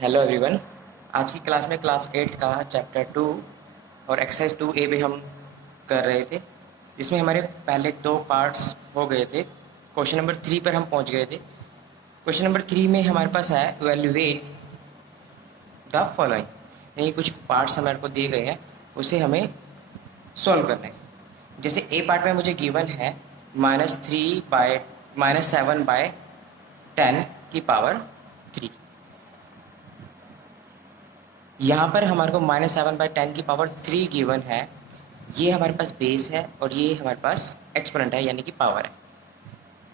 Hello everyone. आज की class में क्लास 8 का चैप्टर 2 और एक्सरसाइज 2A भी हम कर रहे थे, जिसमें हमारे पहले दो पार्ट्स हो गए थे। क्वेश्चन नंबर 3 पर हम पहुंच गए थे। क्वेश्चन नंबर 3 में हमारे पास है इवैल्यूएट द फॉलोइंग, यानी कुछ पार्ट्स हमारे को दिए गए हैं, उसे हमें सॉल्व करना है। जैसे ए पार्ट में मुझे गिवन है -7/10 की पावर 3। यहाँ पर हमारे को -7/10 की पावर 3 गिवन है। ये हमारे पास बेस है और ये हमारे पास एक्सपोनेंट है, यानी कि पावर है।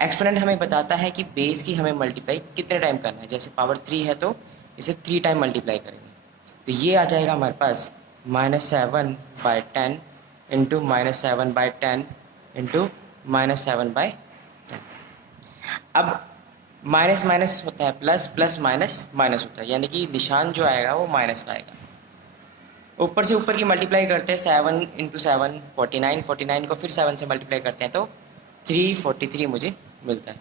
एक्सपोनेंट हमें बताता है कि बेस की हमें मल्टीप्लाई कितने टाइम करना है। जैसे पावर 3 है तो इसे 3 टाइम मल्टीप्लाई करेंगे, तो ये आ जाएगा हमारे पास -7/10 इंटू -7/10 इंटू -7/10। अब माइनस माइनस होता है प्लस, प्लस माइनस माइनस होता है, यानी कि निशान जो आएगा वो माइनस का आएगा। ऊपर से ऊपर की मल्टीप्लाई करते हैं, 7 इंटू 7 49, 49 को फिर 7 से मल्टीप्लाई करते हैं तो 343 मुझे मिलता है।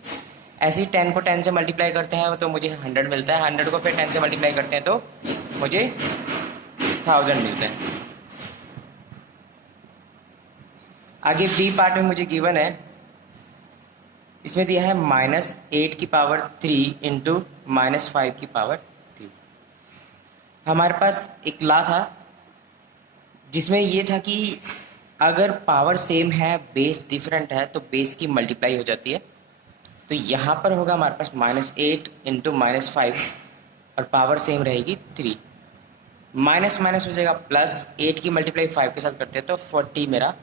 ऐसे ही 10 को 10 से मल्टीप्लाई करते हैं तो मुझे 100 मिलता है। 100 को फिर 10 से मल्टीप्लाई करते हैं तो मुझे 1000 मिलता है। आगे बी पार्ट में मुझे गिवन है, इसमें दिया है -8 की पावर 3 इंटू -5 की पावर 3। हमारे पास एक लॉ था जिसमें ये था कि अगर पावर सेम है, बेस डिफरेंट है, तो बेस की मल्टीप्लाई हो जाती है। तो यहाँ पर होगा हमारे पास -8 इंटू -5 और पावर सेम रहेगी 3। माइनस माइनस हो जाएगा प्लस, 8 की मल्टीप्लाई 5 के साथ करते हैं तो 40 मेरा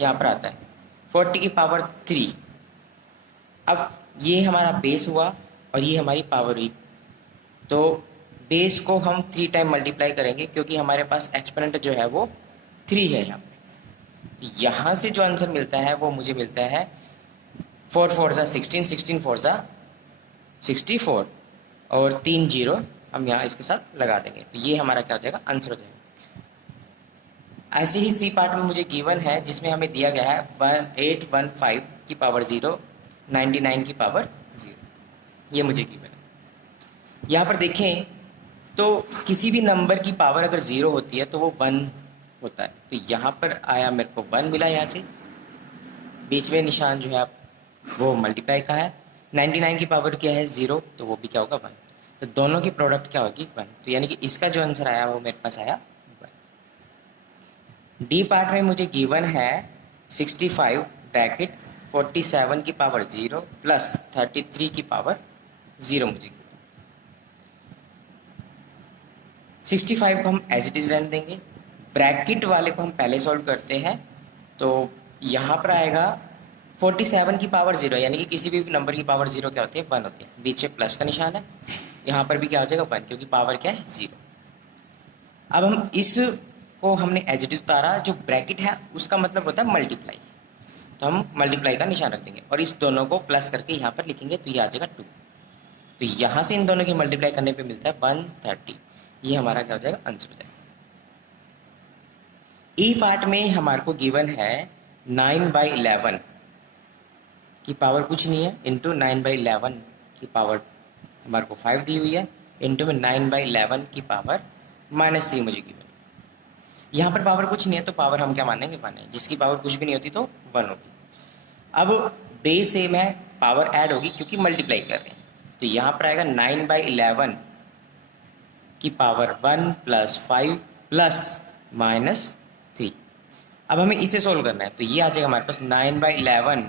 यहाँ पर आता है, 40 की पावर 3। अब ये हमारा बेस हुआ और ये हमारी पावर हुई, तो बेस को हम 3 टाइम मल्टीप्लाई करेंगे क्योंकि हमारे पास एक्सपोनेंट जो है वो 3 है यहाँ पे। तो यहाँ से जो आंसर मिलता है वो मुझे मिलता है 4 4 ज़ा 16, 16 4 ज़ा 64 और 3 जीरो हम यहाँ इसके साथ लगा देंगे, तो ये हमारा क्या हो जाएगा, आंसर हो जाएगा। ऐसे ही सी पार्ट में मुझे गिवन है जिसमें हमें दिया गया है 1815 की पावर 0, 99 की पावर 0, ये मुझे गिवन है। यहाँ पर देखें तो किसी भी नंबर की पावर अगर 0 होती है तो वो 1 होता है, तो यहाँ पर आया मेरे को 1 मिला। यहाँ से बीच में निशान जो है वो मल्टीप्लाई का है। 99 की पावर क्या है 0, तो वो भी क्या होगा 1, तो दोनों की प्रोडक्ट क्या होगी 1, तो यानी कि इसका जो आंसर आया वो मेरे पास आया 1। डी पार्ट में मुझे गिवन है 65 ब्रैकेट 47 की पावर 0 प्लस 33 की पावर 0 मुझे 65 को हम एज इट इज रहने देंगे। ब्रैकेट वाले को हम पहले सॉल्व करते हैं, तो यहाँ पर आएगा 47 की पावर 0, यानी कि किसी भी नंबर की पावर 0 क्या होती है 1 होती है। बीच में प्लस का निशान है, यहाँ पर भी क्या हो जाएगा 1, क्योंकि पावर क्या है 0। अब हम इस को हमने एज इट इज उतारा, जो ब्रैकेट है उसका मतलब होता है मल्टीप्लाई, तो हम मल्टीप्लाई का निशान रख देंगे और इस दोनों को प्लस करके यहाँ पर लिखेंगे, तो ये आ जाएगा 2। तो यहाँ से इन दोनों की मल्टीप्लाई करने पे मिलता है 130, ये हमारा क्या हो जाएगा, आंसर हो जाएगा। ई पार्ट में हमारे को गिवन है 9/11 की पावर कुछ नहीं है इंटू 9/11 की पावर हमारे को 5 दी हुई है, इंटू में 9/11 की पावर -3 मुझे गिवन। यहाँ पर पावर कुछ नहीं है तो पावर हम क्या मानेंगे, माने जिसकी पावर कुछ भी नहीं होती तो 1 होगी। अब बेस सेम है, पावर ऐड होगी क्योंकि मल्टीप्लाई कर रहे हैं, तो यहाँ पर आएगा 9/11 की पावर 1 प्लस 5 प्लस -3। अब हमें इसे सोल्व करना है, तो ये आ जाएगा हमारे पास 9/11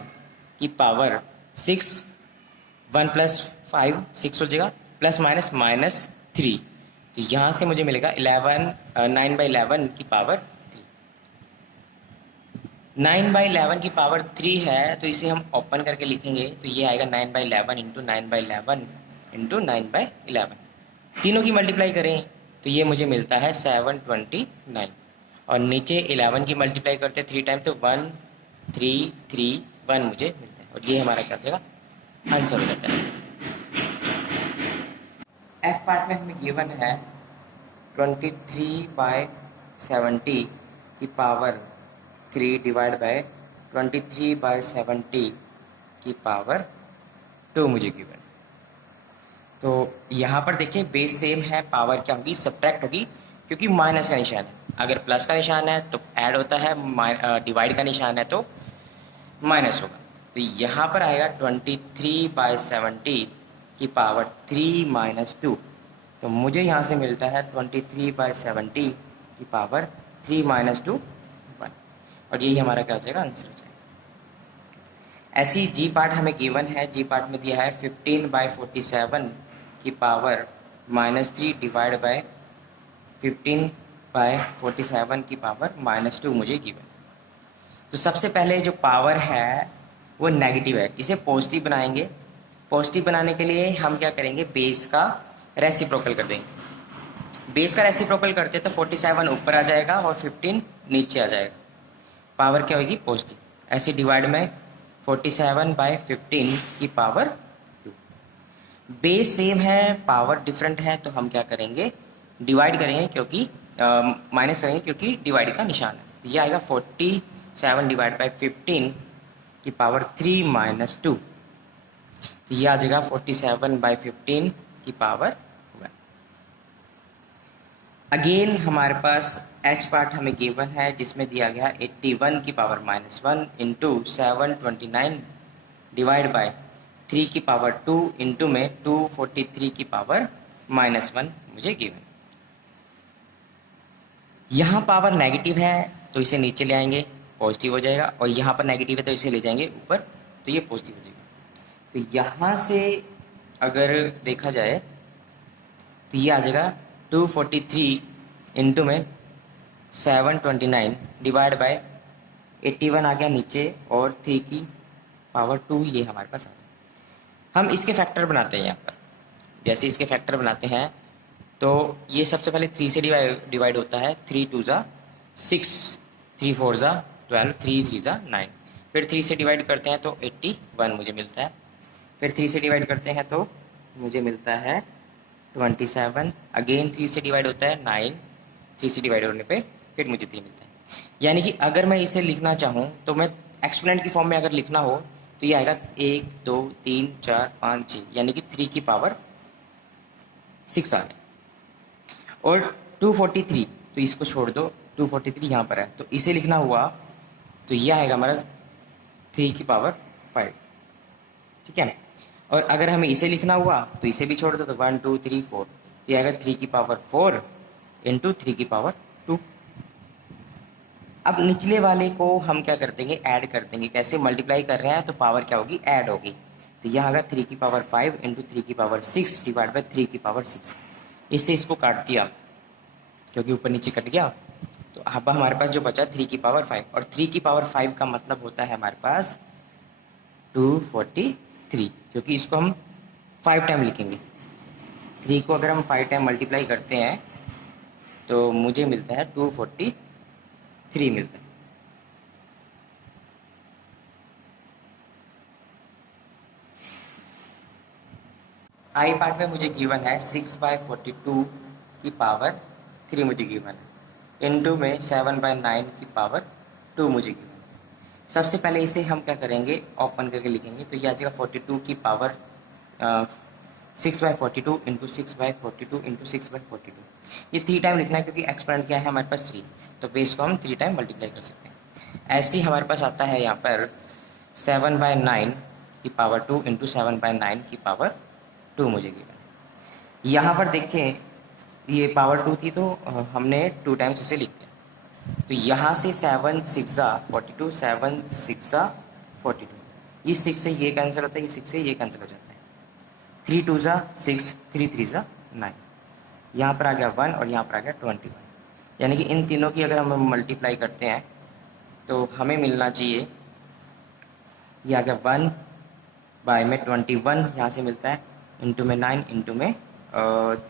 की पावर 6, 1 प्लस 5 6 हो जाएगा, प्लस माइनस -3, तो यहाँ से मुझे मिलेगा 9/11 की पावर 3। 9/11 की पावर 3 है तो इसे हम ओपन करके लिखेंगे, तो ये आएगा 9/11 इंटू 9/11 इंटू 9/11। तीनों की मल्टीप्लाई करें तो ये मुझे मिलता है 729, और नीचे 11 की मल्टीप्लाई करते हैं 3 टाइम तो 1 3 3 1 मुझे मिलता है, और ये हमारा क्या हो जाएगा, आंसर हो जाता है। एफ पार्ट में हमें गिवन है 23/70 की पावर 3 डिवाइड बाय 23/70 की पावर 2 मुझे गिवन। तो यहाँ पर देखिए बेस सेम है, पावर क्या होगी, सब्ट्रैक्ट होगी, क्योंकि माइनस का निशान है। अगर प्लस का निशान है तो ऐड होता है, डिवाइड का निशान है तो माइनस होगा। तो यहाँ पर आएगा 23/70 की पावर 3 - 2। तो मुझे यहाँ से मिलता है 23/70 की पावर 3 - 2 1, और यही हमारा क्या हो जाएगा, आंसर हो जाएगा। ऐसी जी पार्ट हमें गिवन है, जी पार्ट में दिया है 15/47 की पावर -3 डिवाइड बाय 15/47 की पावर -2 मुझे गिवन। तो सबसे पहले जो पावर है वो नेगेटिव है, इसे पॉजिटिव बनाएंगे। पॉजिटिव बनाने के लिए हम क्या करेंगे, बेस का रेसिप्रोकल कर देंगे। बेस का रेसिप्रोकल करते तो 47 ऊपर आ जाएगा और 15 नीचे आ जाएगा, पावर क्या होगी, पॉजिटिव। ऐसे डिवाइड में 47/15 की पावर 2। बेस सेम है, पावर डिफरेंट है, तो हम क्या करेंगे, डिवाइड करेंगे, क्योंकि माइनस करेंगे क्योंकि डिवाइड का निशान है। तो ये आएगा 47 डिवाइड बाई 15 की पावर 3 - 2। तो ये आ जाएगा 47/15 की पावर 1। अगेन हमारे पास एच पार्ट हमें गिवन है, जिसमें दिया गया 81 की पावर -1 इंटू 729 डिवाइड बाय 3 की पावर 2 इंटू में 243 की पावर -1 मुझे गिवन। यहाँ पावर नेगेटिव है तो इसे नीचे ले आएंगे, पॉजिटिव हो जाएगा, और यहाँ पर नेगेटिव है तो इसे ले जाएंगे ऊपर, तो ये पॉजिटिव हो जाएगा। तो यहाँ से अगर देखा जाए तो ये आ जाएगा 243 इंटू में 729 डिवाइड बाय 81 आ गया नीचे, और 3 की पावर 2 ये हमारे पास आ गया। हम इसके फैक्टर बनाते हैं यहाँ पर। जैसे इसके फैक्टर बनाते हैं तो ये सबसे पहले 3 से डिवाइड होता है। 3 2 ज़ा 6, 3 4 ज़ा 12, 3 3 ज़ा 9। फिर 3 से डिवाइड करते हैं तो 81 मुझे मिलता है। फिर 3 से डिवाइड करते हैं तो मुझे मिलता है 27। अगेन 3 से डिवाइड होता है 9, 3 से डिवाइड होने पे फिर मुझे 3 मिलता है। यानी कि अगर मैं इसे लिखना चाहूँ तो मैं एक्सपोनेंट की फॉर्म में अगर लिखना हो तो ये आएगा 1 2 3 4 5 6, यानी कि 3 की पावर 6 आ गया। और 243, तो इसको छोड़ दो, 243 यहाँ पर है, तो इसे लिखना हुआ तो यह आएगा हमारा 3 की पावर 5, ठीक है। और अगर हमें इसे लिखना हुआ तो इसे भी छोड़ दो, तो 1 2 3 4, तो यह आएगा 3 की पावर 4 इंटू 3 की पावर 2। अब निचले वाले को हम क्या कर देंगे, ऐड कर देंगे। कैसे, मल्टीप्लाई कर रहे हैं तो पावर क्या होगी, ऐड होगी। तो यह आएगा 3 की पावर 5 इंटू 3 की पावर 6 डिवाइड बाई 3 की पावर 6। इससे इसको काट दिया क्योंकि ऊपर नीचे कट गया, तो अब हमारे पास जो बचा 3 की पावर 5, और 3 की पावर 5 का मतलब होता है हमारे पास 243, क्योंकि इसको हम 5 टाइम लिखेंगे। 3 को अगर हम 5 टाइम मल्टीप्लाई करते हैं तो मुझे मिलता है 243 मिलता है। आई पार्ट में मुझे गिवन है 6/42 की पावर 3 मुझे गिवन है, इनटू में 7/9 की पावर 2 मुझे गिवन है। सबसे पहले इसे हम क्या करेंगे, ओपन करके लिखेंगे, तो ये आ जाएगा 42 की पावर 6/42 इंटू 6/42 इंटू 6/42। ये 3 टाइम लिखना है क्योंकि एक्सपोनेंट क्या है हमारे पास 3, तो बेस को हम 3 टाइम मल्टीप्लाई कर सकते हैं। ऐसे ही हमारे पास आता है यहाँ पर 7/9 की पावर 2 इंटू 7/9 की पावर 2 मुझे गिवन। यहाँ पर देखें ये पावर 2 थी तो हमने 2 टाइम्स इसे लिख दिया। तो यहाँ से 7 6 ज़ा 42, 7 6 ज़ा 42, ये 6 से ये कैंसिल होता है, ये 6 से ये कैंसिल हो जाता है। 3 2 ज़ा 6, 3 3 ज़ा 9, यहाँ पर आ गया 1 और यहाँ पर आ गया 21। यानी कि इन तीनों की अगर हम मल्टीप्लाई करते हैं तो हमें मिलना चाहिए, ये आ गया 1 बाय में 21 यहाँ से मिलता है, इंटू में 9 इंटू में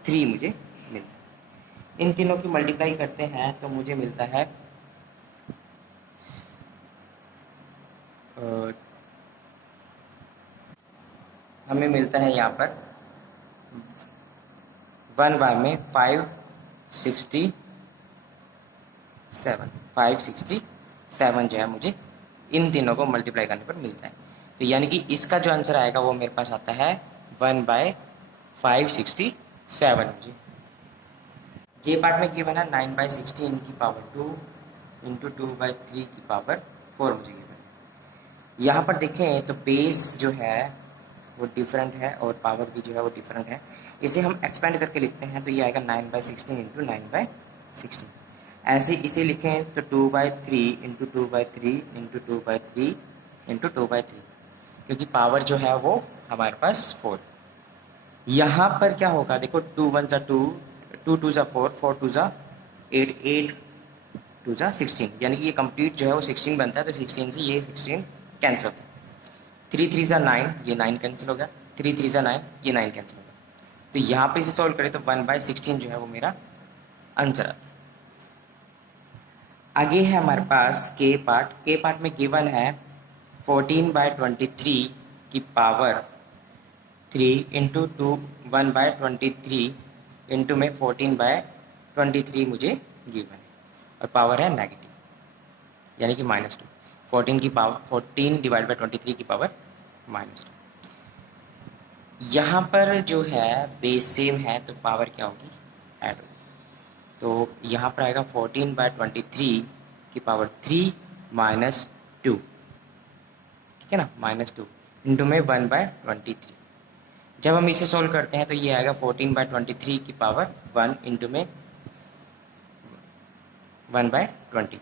3 मुझे मिलता है। इन तीनों की मल्टीप्लाई करते हैं तो मुझे मिलता है हमें मिलता है यहाँ पर 1 बार में 567 जो है मुझे इन तीनों को मल्टीप्लाई करने पर मिलता है। तो यानी कि इसका जो आंसर आएगा वो मेरे पास आता है 1/567। 567 मुझे। जे पार्ट में गिवन है 9/16 की पावर 2 इंटू 2/3 की पावर 4 मुझे गिवन है। यहाँ पर देखें तो बेस जो है वो डिफरेंट है और पावर भी जो है वो डिफरेंट है। इसे हम एक्सपेंड करके लिखते हैं तो ये आएगा 9/16 इंटू 9/16। ऐसे इसे लिखें तो 2/3 इंटू 2/3 इंटू 2/3 इंटू 2/3, क्योंकि पावर जो है वो हमारे पास 4। यहाँ पर क्या होगा देखो, 2 1 जा 2, 2 2 जा 4, 4 2 जा 8, 8 2 जा 16, यानी कि ये कंप्लीट जो है वो 16 बनता है। तो 16 से ये 16 कैंसिल होता है। 3 3 जा 9, ये 9 कैंसिल हो गया। 3 3 जा 9, ये 9 कैंसिल हो गया। तो यहाँ पे इसे सॉल्व करें तो 1/16 जो है वो मेरा आंसर आता है। आगे है हमारे पास के पार्ट। के पार्ट में गिवन है 14/23 की पावर 3 इंटू 2 1/23 इंटू में 14/23 मुझे गिवन है और पावर है नेगेटिव, यानी कि -2। 14 की पावर 14 डिवाइड बाई 23 की पावर -2। यहाँ पर जो है बेस सेम है तो पावर क्या होगी, ऐड होगी। तो यहाँ पर आएगा 14/23 की पावर 3 -2, ठीक है ना, -2 इंटू में 1/23। जब हम इसे सॉल्व करते हैं तो ये आएगा 14/23 की पावर 1 इंटू में 1/23।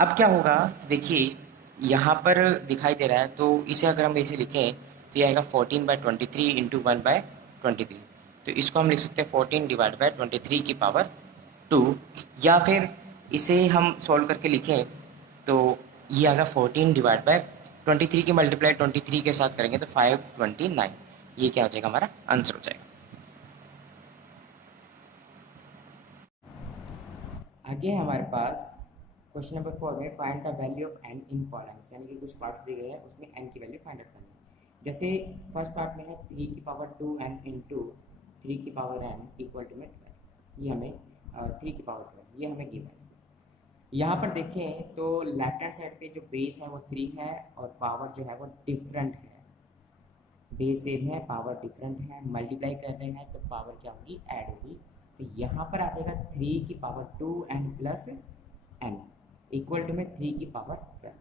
अब क्या होगा देखिए, यहाँ पर दिखाई दे रहा है तो इसे अगर हम ऐसे लिखें तो ये आएगा 14/23 इंटू 1/23। तो इसको हम लिख सकते हैं 14 डिवाइड बाई 23 की पावर 2, या फिर इसे हम सॉल्व करके लिखें तो ये आएगा 14 डिवाइड बाई 23 की मल्टीप्लाई 23 के साथ करेंगे तो 529। ये क्या हो जाएगा, हमारा आंसर हो जाएगा। आगे हमारे पास क्वेश्चन नंबर 4 में find the value of n in columns, यानी कि कुछ पार्ट्स दिए गए हैं उसमें n की वैल्यू फाइंड आउट करनी है। जैसे फर्स्ट पार्ट में है 3 की पावर 2n इंटू 3 की पावर n इक्वल टू में 12, ये हमें 3 की पावर 12 ये हमें गिवन है। यहाँ पर देखें तो लेफ्ट हैंड साइड पे जो बेस है वो 3 है और पावर जो है वो डिफरेंट है। बेस सेम है, पावर डिफरेंट है, मल्टीप्लाई कर रहे हैं तो पावर क्या होगी, ऐड होगी। तो यहाँ पर आ जाएगा 3 की power 2n plus n equal to में 3 की पावर 12।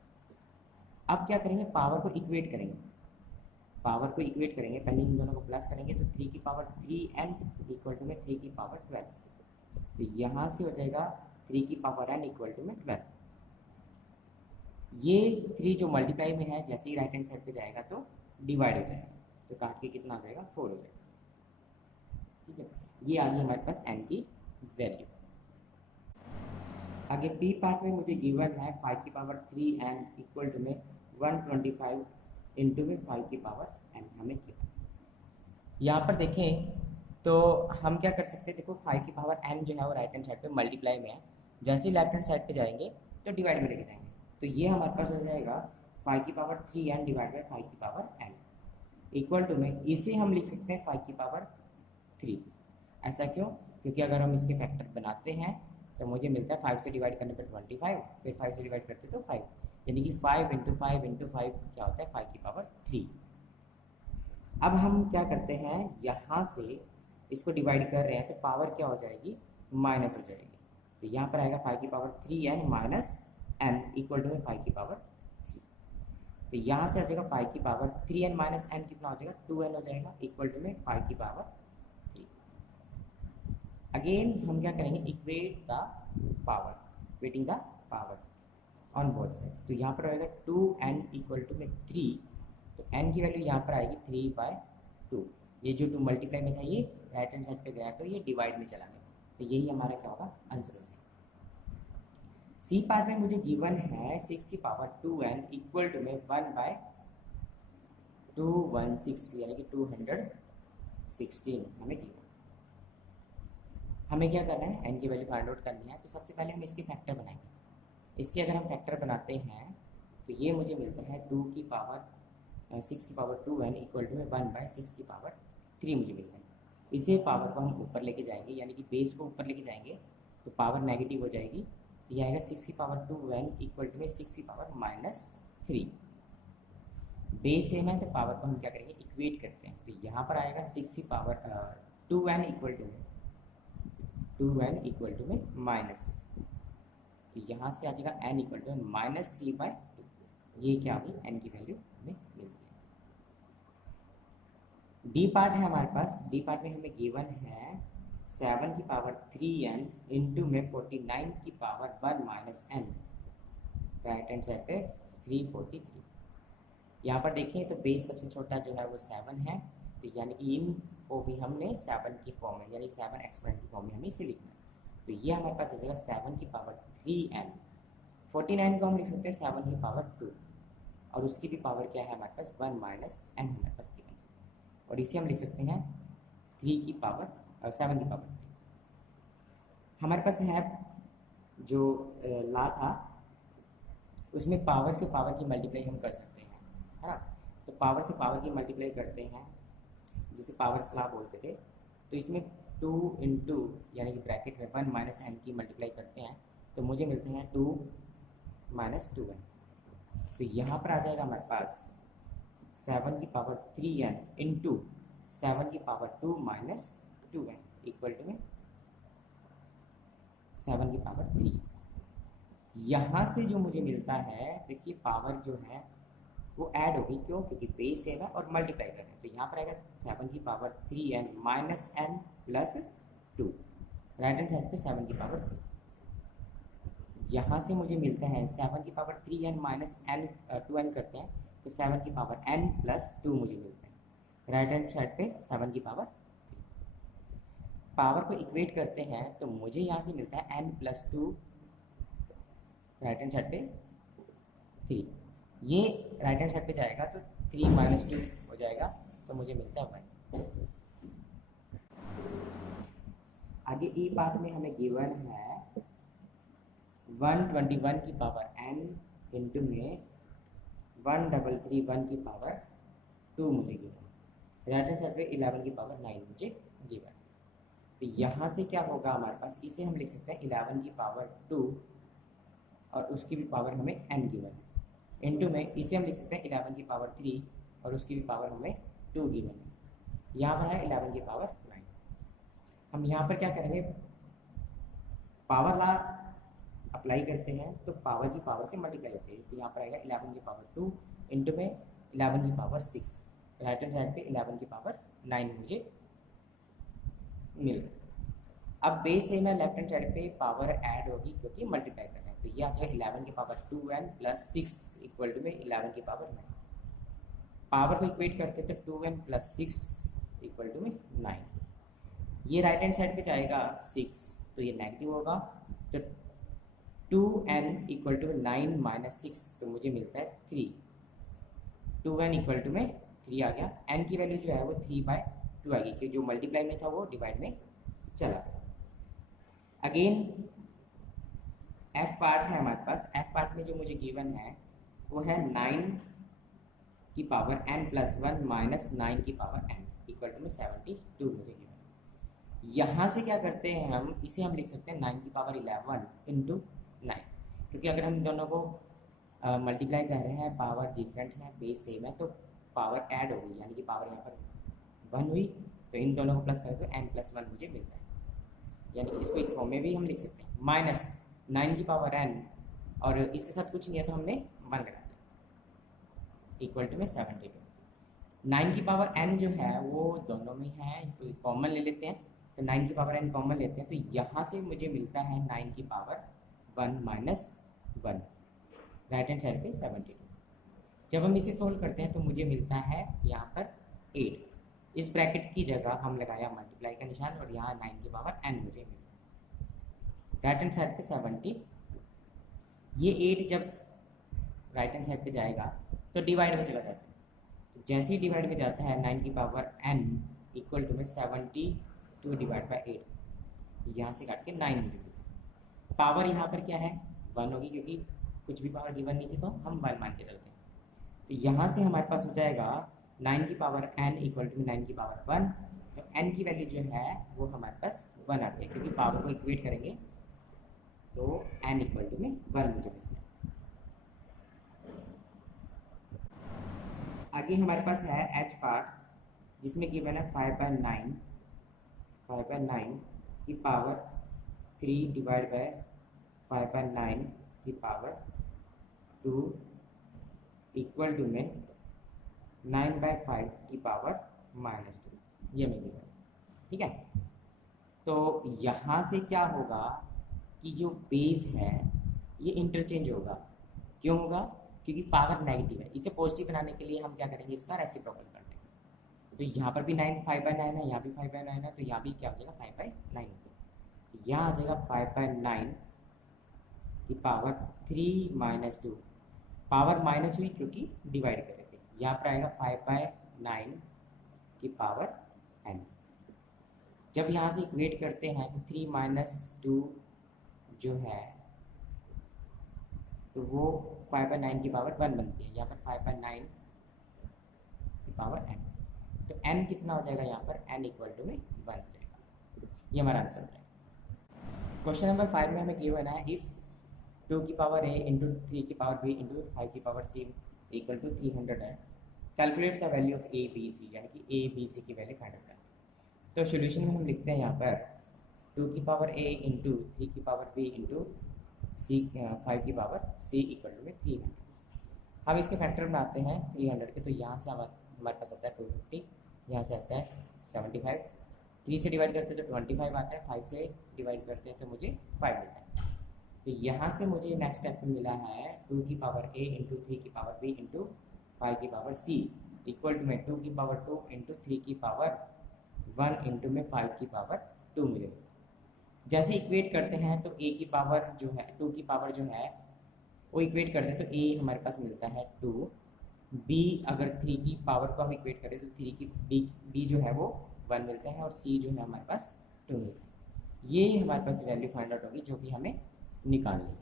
अब क्या करेंगे, पावर को इक्वेट करेंगे। पावर को इक्वेट करेंगे, पहले इन दोनों को प्लस करेंगे तो 3 की पावर 3n इक्वल टू में 3 की पावर 12। तो यहाँ से हो जाएगा 3 की पावर n इक्वल टू में 12। ये 3 जो मल्टीप्लाई में है जैसे ही राइट हैंड साइड पे जाएगा तो डिवाइड हो जाएगा, तो काट के कितना आ जाएगा, 4 हो जाएगा। ठीक है, ये आ गई हमारे पास n की वैल्यू। आगे p पार्ट में मुझे गिवन है 5 की पावर 3n इक्वल टू में 125 इंटू में 5 की पावर n हमें गिवन। यहाँ पर देखें तो हम क्या कर सकते हैं, देखो 5 की पावर n जो है वो राइट हैंड साइड पे मल्टीप्लाई में है, जैसे ही लेफ्ट हैंड साइड पे जाएंगे तो डिवाइड में लेके जाएंगे। तो ये हमारे पास हो जाएगा 5 की पावर 3n डिवाइड बाई 5 की पावर n इक्वल टू में, इसे हम लिख सकते हैं 5 की पावर 3। ऐसा क्यों, क्योंकि अगर हम इसके फैक्टर बनाते हैं तो मुझे मिलता है 5 से डिवाइड करने पर 25, फिर 5 से डिवाइड करते तो 5, यानी कि 5 इंटू 5 इंटू 5 क्या होता है, 5 की पावर 3। अब हम क्या करते हैं, यहाँ से इसको डिवाइड कर रहे हैं तो पावर क्या हो जाएगी, माइनस हो जाएगी। तो यहाँ पर आएगा 5 की power 3n minus n equal to में 5 की पावर 3। तो यहाँ से आ जाएगा 5 की पावर 3n माइनस n कितना हो जाएगा, 2n हो जाएगा इक्वल टू में 5 की पावर 3। अगेन हम क्या करेंगे, equate the power, equating the power on both side. तो यहाँ पर आएगा 2n इक्वल टू में 3, तो n की वैल्यू यहाँ पर आएगी 3/2। ये जो 2 मल्टीप्लाई में था ये राइट हैंड साइड पे गया तो ये डिवाइड में चला गया, तो यही हमारा क्या होगा, आंसर होगा। सी पार्ट में मुझे गिवन है 6 की पावर 2n इक्वल टू में 1/216, यानी कि 216 हमें गिवन। हमें क्या करना है, n की वैल्यू फाइंड आउट करनी है। तो सबसे पहले हम इसके फैक्टर बनाएंगे। इसके अगर हम फैक्टर बनाते हैं तो ये मुझे मिलता है 6 की पावर 2n इक्वल टू में 1/6 की पावर 3 मुझे मिलता है। इसे पावर को हम ऊपर लेके जाएंगे, यानी कि बेस को ऊपर लेके जाएंगे तो पावर नेगेटिव हो जाएगी। तो ये आएगा 6 की पावर 2n इक्वल टू में 6 की पावर -3। बेस सेम है तो पावर को हम क्या करेंगे, इक्वेट करते हैं। तो यहाँ पर आएगा 6 की पावर 2n इक्वल टू में माइनस, तो यहाँ से आ जाएगा n इक्वल टू -3/2। ये क्या होगी, n की वैल्यू हमें मिलती है। डी पार्ट है हमारे पास, डी पार्ट में हमें गिवन है 7 की पावर 3n इंटू में 49 की power 1 minus n, right hand side पे 343। यहाँ पर देखें तो बेस सबसे छोटा जो है वो 7 है, तो यानी कि इन को भी हमने 7 की फॉर्म में, यानी 7 एक्सपोनेंट की फॉर्म में हमें इसे लिखना है। तो ये हमारे पास आ जाएगा 7 की पावर 3n, 49 को हम लिख सकते हैं 7 की पावर 2, और उसकी भी पावर क्या है हमारे पास 1 माइनस n हमारे पास गिवन, और इसे हम लिख सकते हैं 3 की पावर 7 की पावर 3। हमारे पास है जो ला था उसमें पावर से पावर की मल्टीप्लाई हम कर सकते हैं, है ना। तो पावर से पावर की मल्टीप्लाई करते हैं, जिसे पावर स्ला बोलते थे। तो इसमें 2 इंटू यानी कि ब्रैकेट में 1 माइनस n की मल्टीप्लाई करते हैं तो मुझे मिलते हैं 2 माइनस 2n। तो यहाँ पर आ जाएगा हमारे पास 7 की पावर 3n इंटू 7 की power 2 minus 2n equal to में 7 की पावर 3। यहाँ से जो मुझे मिलता है, देखिए पावर जो है वो ऐड होगी, क्यों, क्योंकि बेस सेम है और मल्टीप्लाई कर रहे हैं। तो यहाँ पर आएगा 7 की power 3n minus n plus 2, right hand side पे 7 की पावर 3। यहाँ से मुझे मिलता है 7 की power 3n minus n 2n करते हैं तो 7 की पावर n प्लस 2 मुझे मिलता है, राइट हैंड साइड पे 7 की पावर 3। पावर को इक्वेट करते हैं तो मुझे यहाँ से मिलता है n plus 2, right hand side पे 3, ये राइट हैंड साइड पे जाएगा तो 3 माइनस 2 हो जाएगा, तो मुझे मिलता है 1। आगे ई पार्ट में हमें गिवन है 121 की पावर n इंटू में 1331 की पावर 2 मुझे गिवन, राइट हैंड साइड पे 11 की पावर 9 मुझे गिवन। तो यहाँ से क्या होगा हमारे पास, इसे हम लिख सकते हैं 11 की पावर 2 और उसकी भी पावर हमें n गिवन है, इंटू में इसे हम लिख सकते हैं 11 की पावर 3 और उसकी भी पावर हमें 2 गिवन है। यहाँ पर है 11 की पावर 9। हम यहाँ पर क्या करेंगे, पावर ला अप्लाई करते हैं तो पावर की पावर से मल्टीप्लाई करते हैं। तो यहाँ पर आएगा 11 की पावर 2 इंटू में 11 की पावर 6, राइट हैंड साइड पे 11 की पावर 9 मुझे मिल गया। अब बेस सेम है, लेफ्ट हैंड साइड पे पावर ऐड होगी क्योंकि मल्टीप्लाई कर रहे हैं। तो ये आ जाएगा 11 की power 2n plus 6 equal to में 11 की पावर 9। पावर को इक्वेट करते तो 2n प्लस 6 इक्वल टू में 9। ये राइट हैंड साइड पे जाएगा 6 तो ये नेगेटिव होगा, तो 2n इक्वल टू में 9 माइनस 6 तो मुझे मिलता है 3। 2n इक्वल टू में 3 आ गया, n की वैल्यू जो है वो 3/2 आ गई क्योंकि जो मल्टीप्लाई में था वो डिवाइड में चला गया। अगेन एफ पार्ट है हमारे पास, एफ पार्ट में जो मुझे गिवन है वो है 9 की पावर n प्लस 1 माइनस 9 की पावर n इक्वल टू में 72 मुझे गिवन। यहाँ से क्या करते हैं हम, इसे हम लिख सकते हैं 9 की पावर 11 इंटू 9, क्योंकि अगर हम दोनों को मल्टीप्लाई कर रहे हैं, पावर डिफरेंट है, बेस सेम है, तो पावर ऐड होगी, यानी कि पावर यहाँ पर 1 हुई तो इन दोनों को प्लस करके n प्लस 1 मुझे मिलता है, यानी कि इसको इस फॉर्म में भी हम लिख सकते हैं माइनस 9 की पावर n और इसके साथ कुछ नहीं है तो हमने 1 लगा दिया इक्वल टू में 72। 9 की पावर n जो है वो दोनों में है तो कॉमन ले लेते हैं, तो 9 की पावर n कॉमन लेते हैं तो यहाँ से मुझे मिलता है 9 की power 1 minus 1, right hand side पे 72। जब हम इसे सोल्व करते हैं तो मुझे मिलता है यहाँ पर 8, इस ब्रैकेट की जगह हम लगाया मल्टीप्लाई का निशान और यहाँ 9 की पावर n मुझे मिलता है, राइट हैंड साइड पे 70। ये 8 जब राइट हैंड साइड पे जाएगा तो डिवाइड में चला जाता है, तो जैसे ही डिवाइड में जाता है 9 की पावर n इक्वल टू में 72 डिवाइड बाई 8, तो यहाँ से काट के 9 मुझे मिलता। पावर यहाँ पर क्या है 1 होगी क्योंकि कुछ भी पावर गिवन नहीं थी तो हम 1 मान के चलते हैं। तो यहाँ से हमारे पास हो जाएगा 9 की पावर n इक्वल टू 9 की पावर 1, तो n की वैल्यू जो है वो हमारे पास 1 आती है क्योंकि पावर को इक्वेट करेंगे तो n इक्वल टू में 1 मुझे मिलता है। आगे हमारे पास है एच पार्ट जिसमें गिवन है 5/9 की पावर 3 डिवाइड बाय 5/9 की पावर 2 इक्वल टू में 9/5 की पावर -2, ये मैं गिवन, ठीक है। तो यहाँ से क्या होगा कि जो बेस है ये इंटरचेंज होगा। क्यों होगा? क्योंकि पावर नेगेटिव है। इसे पॉजिटिव बनाने के लिए हम क्या करेंगे, इसका रेसिप्रोकल कर देंगे। तो यहाँ पर भी 5/9 है, यहाँ भी 5/9 है, तो यहाँ भी क्या हो जाएगा 5/9 हो जाएगा। तो यहाँ आ जाएगा 5/9 की पावर 3 - 2, पावर माइनस हुई क्योंकि डिवाइड कर रहे थे। यहाँ पर आएगा 5/9 की पावर n। जब यहाँ से इक्वेट करते हैं तो 3 - 2 जो है तो वो 5/9 की पावर 1 बनती है। यहाँ पर 5/9 की पावर n, तो n कितना हो जाएगा यहाँ पर, n इक्वल टू में 1 हो जाएगा। ये हमारा आंसर है। क्वेश्चन नंबर 5 में हमें गिवन है इफ 2 की पावर a इंटू 3 की पावर b इंटू 5 की पावर c इक्वल टू 300 है। Calculate the value of a b c, यानी कि a b c की वैल्यू फाइंड आउट करना। तो सोल्यूशन में हम लिखते हैं यहाँ पर 2 की पावर a इंटू 3 की पावर b इंटू 5 की पावर c इक्वल टू में 300। हम इसके फैक्टर बनाते हैं 300 के, तो यहाँ से हमारे पास आता है 250, यहाँ से आता है 75, 3 से डिवाइड करते हैं तो 25 आता है, 5 से डिवाइड करते हैं तो मुझे 5 मिलता है। तो यहाँ से मुझे नेक्स्ट स्टेप में मिला है 2 की पावर a इंटू 3 की पावर b इंटू 5 की पावर c इक्वल टू में 2 की पावर 2 इंटू 3 की पावर 1 इंटू में 5 की पावर 2 मिलेगा। जैसे इक्वेट करते हैं तो a की पावर जो है 2 की पावर जो है वो इक्वेट करते हैं तो a हमारे पास मिलता है 2, b अगर 3 की पावर को हम इक्वेट करें तो 3 की b जो है वो 1 मिलता है और c जो है हमारे पास 2 मिलता है। ये हमारे पास वैल्यू फाइंड आउट होगी जो कि हमें निकालनी है।